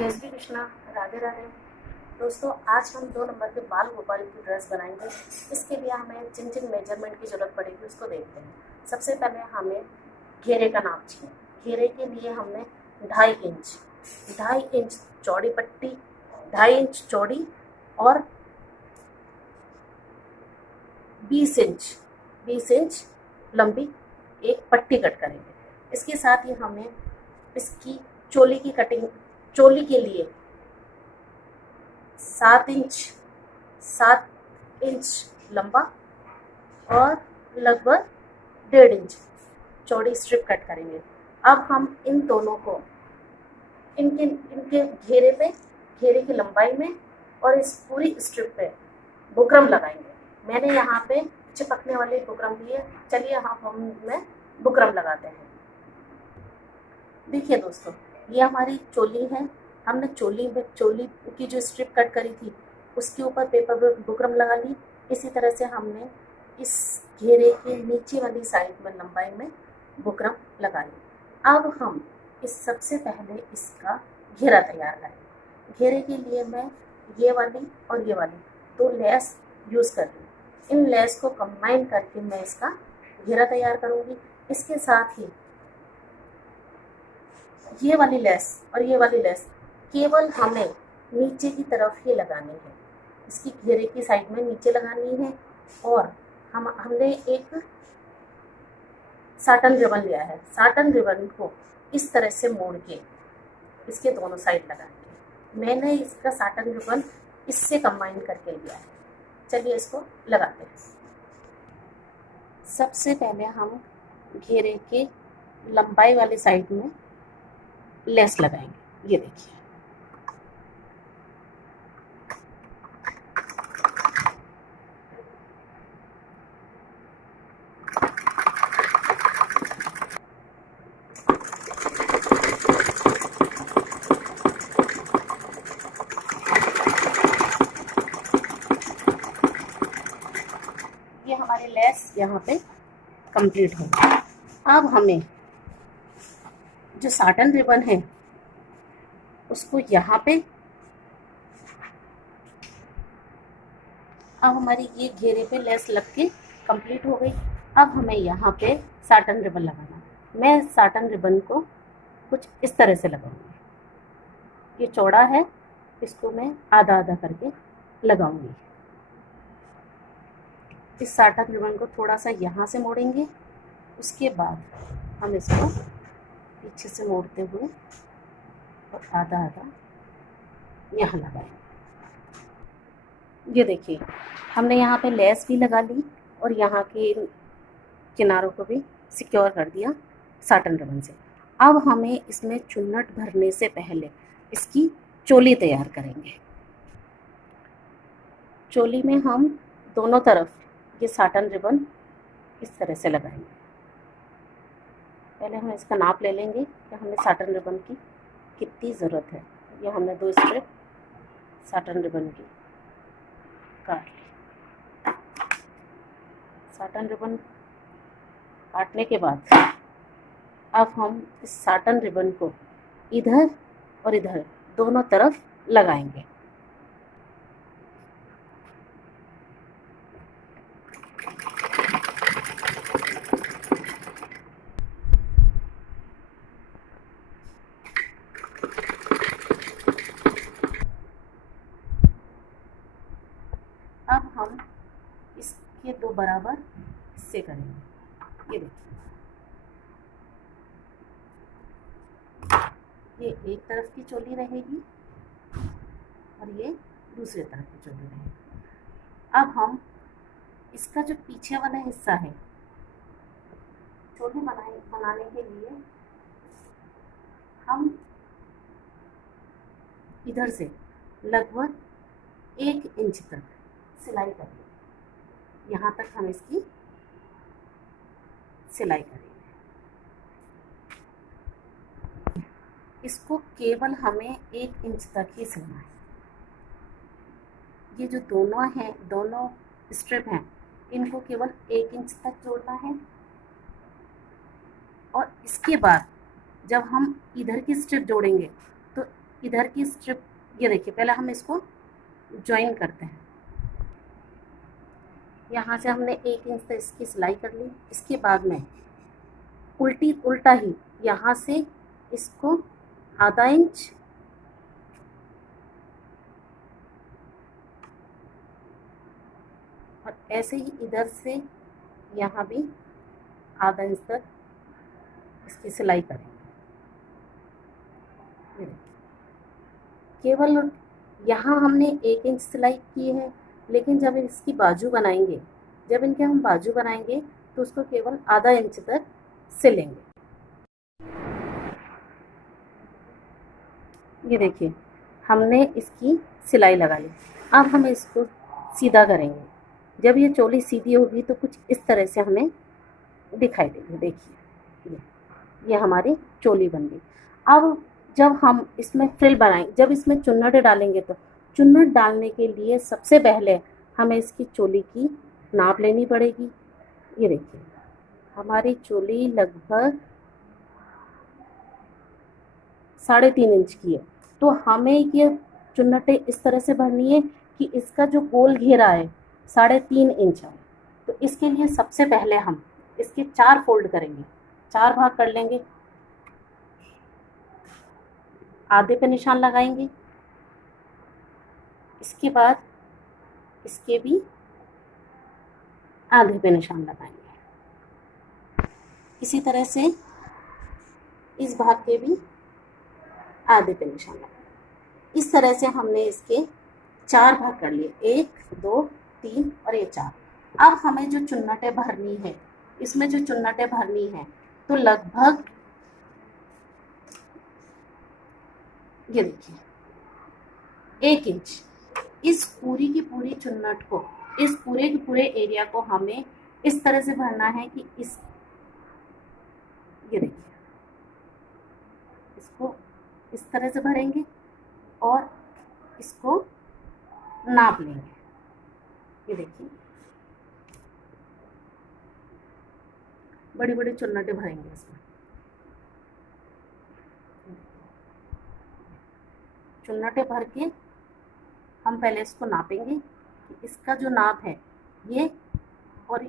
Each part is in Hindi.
जय श्री कृष्णा, राधे राधे। दोस्तों, आज हम 2 नंबर के बाल गोपाल की ड्रेस बनाएंगे। इसके लिए हमें जिन जिन मेजरमेंट की ज़रूरत पड़ेगी उसको देखते हैं। सबसे पहले हमें घेरे का नाप चाहिए। घेरे के लिए हमने 2.5 इंच चौड़ी पट्टी, 2.5 इंच चौड़ी और 20 इंच लंबी एक पट्टी कट करेंगे। इसके साथ ही हमें इसकी चोली की कटिंग, चोली के लिए 7 इंच लंबा और लगभग 1.5 इंच चौड़ी स्ट्रिप कट करेंगे। अब हम इन दोनों को इनके इनके घेरे की लंबाई में और इस पूरी स्ट्रिप पे बुकरम लगाएंगे। मैंने यहाँ पे चिपकने वाले बुकरम लिए। चलिए हम इनमें बुकरम लगाते हैं। देखिए दोस्तों, ये हमारी चोली है। हमने चोली की जो स्ट्रिप कट करी थी उसके ऊपर पेपर बुकरम लगा ली। इसी तरह से हमने इस घेरे के नीचे वाली साइड में लंबाई में बुकरम लगा ली। अब हम सबसे पहले इसका घेरा तैयार करेंगे। घेरे के लिए मैं ये वाली और ये वाली 2 लेस यूज़ कर रही हूँ। इन लेस को कंबाइन करके मैं इसका घेरा तैयार करूँगी। इसके साथ ही ये वाली लेस और ये वाली लेस केवल हमें नीचे की तरफ ही लगानी है। इसकी घेरे की साइड में नीचे लगानी है। और हमने एक साटन रिबन लिया है। साटन रिबन को इस तरह से मोड़ के इसके दोनों साइड लगाएंगे। मैंने इसका साटन रिबन इससे कंबाइन करके लिया है। चलिए इसको लगाते हैं। सबसे पहले हम घेरे के लंबाई वाली साइड में लेस लगाएंगे। ये देखिए, ये हमारी लेस यहाँ पे कंप्लीट हो गई। अब हमें जो साटन रिबन है उसको यहाँ पे, अब हमारी ये घेरे पे लेस लग के कंप्लीट हो गई। अब हमें यहाँ पे साटन रिबन लगाना। मैं साटन रिबन को कुछ इस तरह से लगाऊंगी। ये चौड़ा है, इसको मैं आधा आधा करके लगाऊंगी। इस साटन रिबन को थोड़ा सा यहाँ से मोड़ेंगे। उसके बाद हम इसको पीछे से मोड़ते हुए और आधा आधा यहाँ लगाएंगे। ये देखिए, हमने यहाँ पे लेस भी लगा ली और यहाँ के किनारों को भी सिक्योर कर दिया साटन रिबन से। अब हमें इसमें चुन्नट भरने से पहले इसकी चोली तैयार करेंगे। चोली में हम दोनों तरफ ये साटन रिबन इस तरह से लगाएंगे। पहले हम इसका नाप ले लेंगे कि हमें साटन रिबन की कितनी ज़रूरत है। ये हमने 2 स्ट्रिप साटन रिबन की काट ली। साटन रिबन काटने के बाद अब हम इस साटन रिबन को इधर और इधर दोनों तरफ लगाएंगे। अब हम इसके 2 बराबर हिस्से करेंगे। ये देखिए, ये एक तरफ की चोली रहेगी और ये दूसरे तरफ की चोली रहेगी। अब हम इसका जो पीछे वाला हिस्सा है, चोली बनाने के लिए हम इधर से लगभग 1 इंच तक सिलाई करेंगे। यहाँ तक हम इसकी सिलाई करेंगे। इसको केवल हमें 1 इंच तक ही सिलना है। ये जो दोनों स्ट्रिप हैं, इनको केवल 1 इंच तक जोड़ना है। और इसके बाद जब हम इधर की स्ट्रिप जोड़ेंगे तो इधर की स्ट्रिप, ये देखिए पहले हम इसको ज्वाइन करते हैं। यहाँ से हमने 1 इंच से इसकी सिलाई कर ली। इसके बाद में उल्टा ही यहाँ से इसको आधा इंच और ऐसे ही इधर से यहाँ भी आधा इंच तक इसकी सिलाई करेंगे। केवल यहाँ हमने 1 इंच सिलाई की है, लेकिन जब इसकी बाजू बनाएंगे, जब इनके हम बाजू बनाएंगे तो उसको केवल आधा इंच तक सिलेंगे। ये देखिए हमने इसकी सिलाई लगा ली। अब हम इसको सीधा करेंगे। जब ये चोली सीधी होगी तो कुछ इस तरह से हमें दिखाई देगी। देखिए ये हमारी चोली बन गई। अब जब हम इसमें फ्रिल बनाएंगे, जब इसमें चुन्नट डालेंगे, तो चुन्नट डालने के लिए सबसे पहले हमें इसकी चोली की नाप लेनी पड़ेगी। ये देखिए हमारी चोली लगभग 3.5 इंच की है, तो हमें ये चुन्नटें इस तरह से भरनी है कि इसका जो गोल घेरा है 3.5 इंच है। तो इसके लिए सबसे पहले हम इसके 4 फोल्ड करेंगे, 4 भाग कर लेंगे। आधे पे निशान लगाएंगे, इसके बाद इसके भी आधे पे निशान लगाएंगे। इसी तरह से इस भाग के भी आधे पे निशान लगाएंगे। इस तरह से हमने इसके 4 भाग कर लिए, 1 2 3 और ये 4। अब हमें जो चुन्नटें भरनी है, इसमें जो चुन्नटें भरनी है, तो लगभग ये देखिए 1 इंच इस पूरी की पूरी चुन्नट को, इस पूरे के पूरे एरिया को हमें इस तरह से भरना है कि इस, ये देखिए इसको इस तरह से भरेंगे और इसको नाप लेंगे। ये देखिए बड़ी बड़ी चुन्नटें भरेंगे इसमें। चुन्नटें भर के हम पहले इसको नापेंगे कि इसका जो नाप है ये और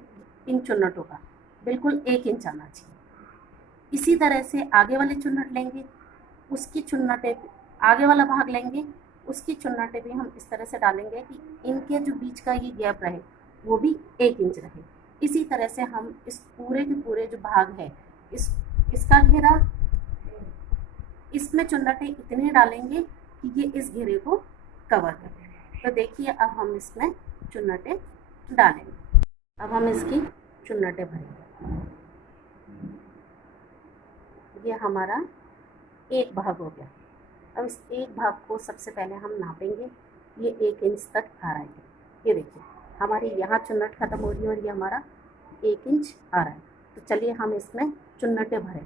इन चुन्नटों का बिल्कुल 1 इंच आना चाहिए। इसी तरह से आगे वाली चुन्नट लेंगे, उसकी चुन्नटें, आगे वाला भाग लेंगे, उसकी चुन्नटें भी हम इस तरह से डालेंगे कि इनके जो बीच का ये गैप रहे वो भी 1 इंच रहे। इसी तरह से हम इस पूरे के पूरे जो भाग है, इसका घेरा, इसमें चुन्नटें इतनी डालेंगे कि ये इस घेरे को कवर कर दें। तो देखिए अब हम इसमें चुन्नटें डालेंगे। अब हम इसकी चुन्नटें भरेंगे। ये हमारा एक भाग हो गया। अब इस एक भाग को सबसे पहले हम नापेंगे। ये 1 इंच तक आ रहा है। ये देखिए हमारी यहाँ चुन्नट खत्म हो रही है और ये हमारा 1 इंच आ रहा है। तो चलिए हम इसमें चुन्नटें भरें।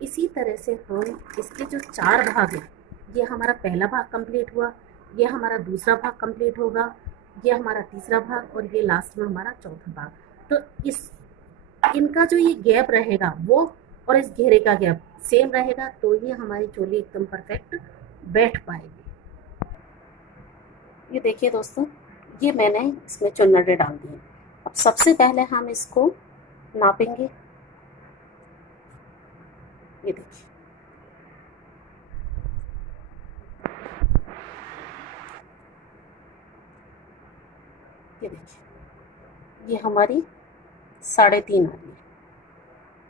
इसी तरह से हम इसके जो 4 भाग हैं, ये हमारा पहला भाग कंप्लीट हुआ, ये हमारा दूसरा भाग कंप्लीट होगा, ये हमारा तीसरा भाग और ये लास्ट में हमारा चौथा भाग। तो इनका जो ये गैप रहेगा वो और इस घेरे का गैप सेम रहेगा, तो ये हमारी चोली एकदम परफेक्ट बैठ पाएगी। ये देखिए दोस्तों, ये मैंने इसमें चुन्नटें डाल दी। अब सबसे पहले हम इसको नापेंगे। ये देखिए ये हमारी 3.5 आ रही है।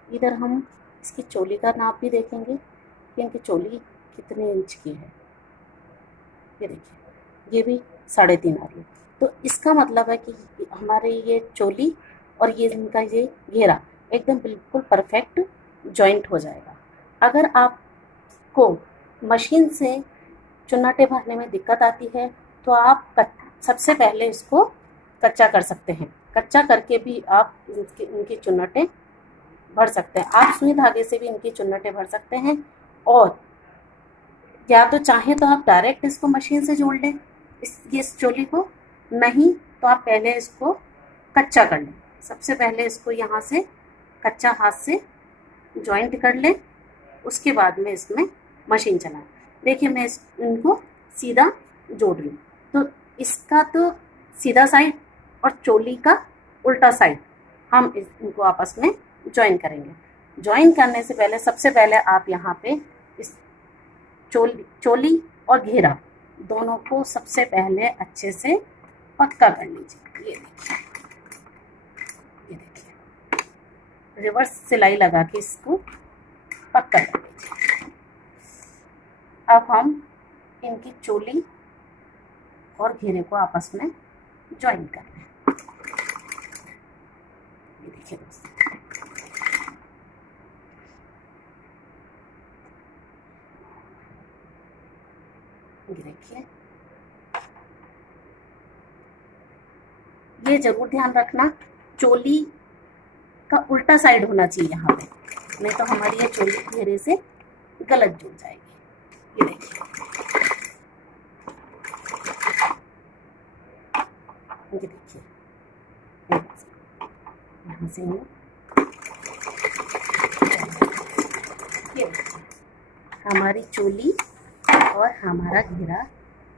इधर हम इसकी चोली का नाप भी देखेंगे कि इनकी चोली कितने इंच की है। ये देखिए ये भी 3.5 आ रही है। तो इसका मतलब है कि हमारे ये चोली और ये इनका ये घेरा एकदम बिल्कुल परफेक्ट जॉइंट हो जाएगा। अगर आपको मशीन से चुन्नटें भरने में दिक्कत आती है तो आप सबसे पहले इसको कच्चा कर सकते हैं। कच्चा करके भी आप इनकी चुन्नटें भर सकते हैं। आप सुई धागे से भी इनकी चुन्नटें भर सकते हैं, और या तो चाहें तो आप डायरेक्ट इसको मशीन से जोड़ लें इस चोली को, नहीं तो आप पहले इसको कच्चा कर लें। सबसे पहले इसको यहाँ से कच्चा हाथ से जॉइंट कर लें, उसके बाद में इसमें मशीन चलाएं। देखिए मैं इनको सीधा जोड़ रही हूँ। तो इसका तो सीधा साइड और चोली का उल्टा साइड हम इनको आपस में ज्वाइन करेंगे। ज्वाइन करने से पहले सबसे पहले आप यहाँ पे इस चोली और घेरा दोनों को सबसे पहले अच्छे से पक्का कर लीजिए। ये देखिए रिवर्स सिलाई लगा के इसको पक्का कर लीजिए। अब हम इनकी चोली और घेरे को आपस में ज्वाइन कर लें। ये देखिए दोस्तों, ये देखिए, ये जरूर ध्यान रखना चोली का उल्टा साइड होना चाहिए यहाँ पे, नहीं तो हमारी ये चोली घेरे से गलत जुड़ जाएगी। ये देखिए, ये देखिए यहाँ से ये देखिए हमारी चोली और हमारा घेरा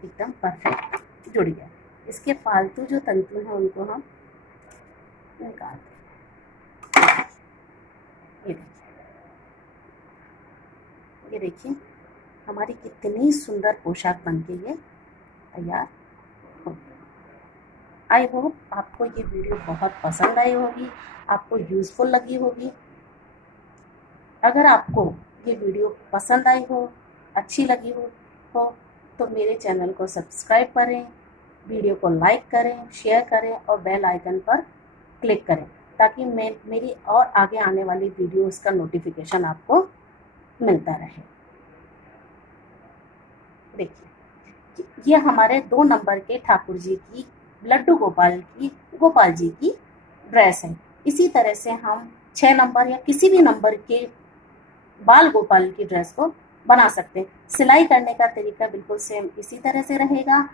एकदम परफेक्ट जुड़ गया। इसके फालतू जो तंतु हैं उनको हम निकाल दें। ये देखिए हमारी कितनी सुंदर पोशाक बनके ये तैयार हो गई। आई होप आपको ये वीडियो बहुत पसंद आई होगी, आपको यूज़फुल लगी होगी। अगर आपको ये वीडियो पसंद आई हो, अच्छी लगी हो तो मेरे चैनल को सब्सक्राइब करें, वीडियो को लाइक करें, शेयर करें और बेल आइकन पर क्लिक करें ताकि मेरी और आगे आने वाली वीडियोस का नोटिफिकेशन आपको मिलता रहे। देखिए ये हमारे 2 नंबर के ठाकुर जी की लड्डू गोपाल जी की ड्रेस है। इसी तरह से हम 6 नंबर या किसी भी नंबर के बाल गोपाल की ड्रेस को बना सकते हैं। सिलाई करने का तरीका बिल्कुल सेम इसी तरह से रहेगा,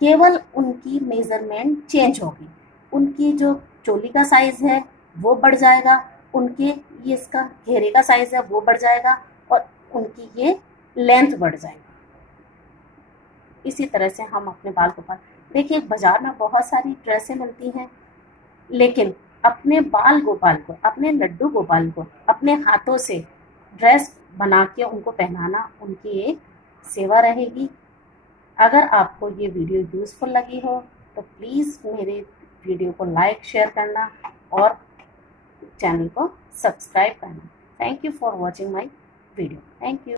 केवल उनकी मेजरमेंट चेंज होगी। उनकी जो चोली का साइज है वो बढ़ जाएगा, उनके ये इसका घेरे का साइज है वो बढ़ जाएगा और उनकी ये लेंथ बढ़ जाएगी। इसी तरह से हम अपने बाल गोपाल, देखिए बाजार में बहुत सारी ड्रेसें मिलती हैं, लेकिन अपने बाल गोपाल को, अपने लड्डू गोपाल को अपने हाथों से ड्रेस बना के उनको पहनाना उनकी एक सेवा रहेगी। अगर आपको ये वीडियो यूज़फुल लगी हो तो प्लीज़ मेरे वीडियो को लाइक शेयर करना और चैनल को सब्सक्राइब करना। Thank you for watching my video. Thank you.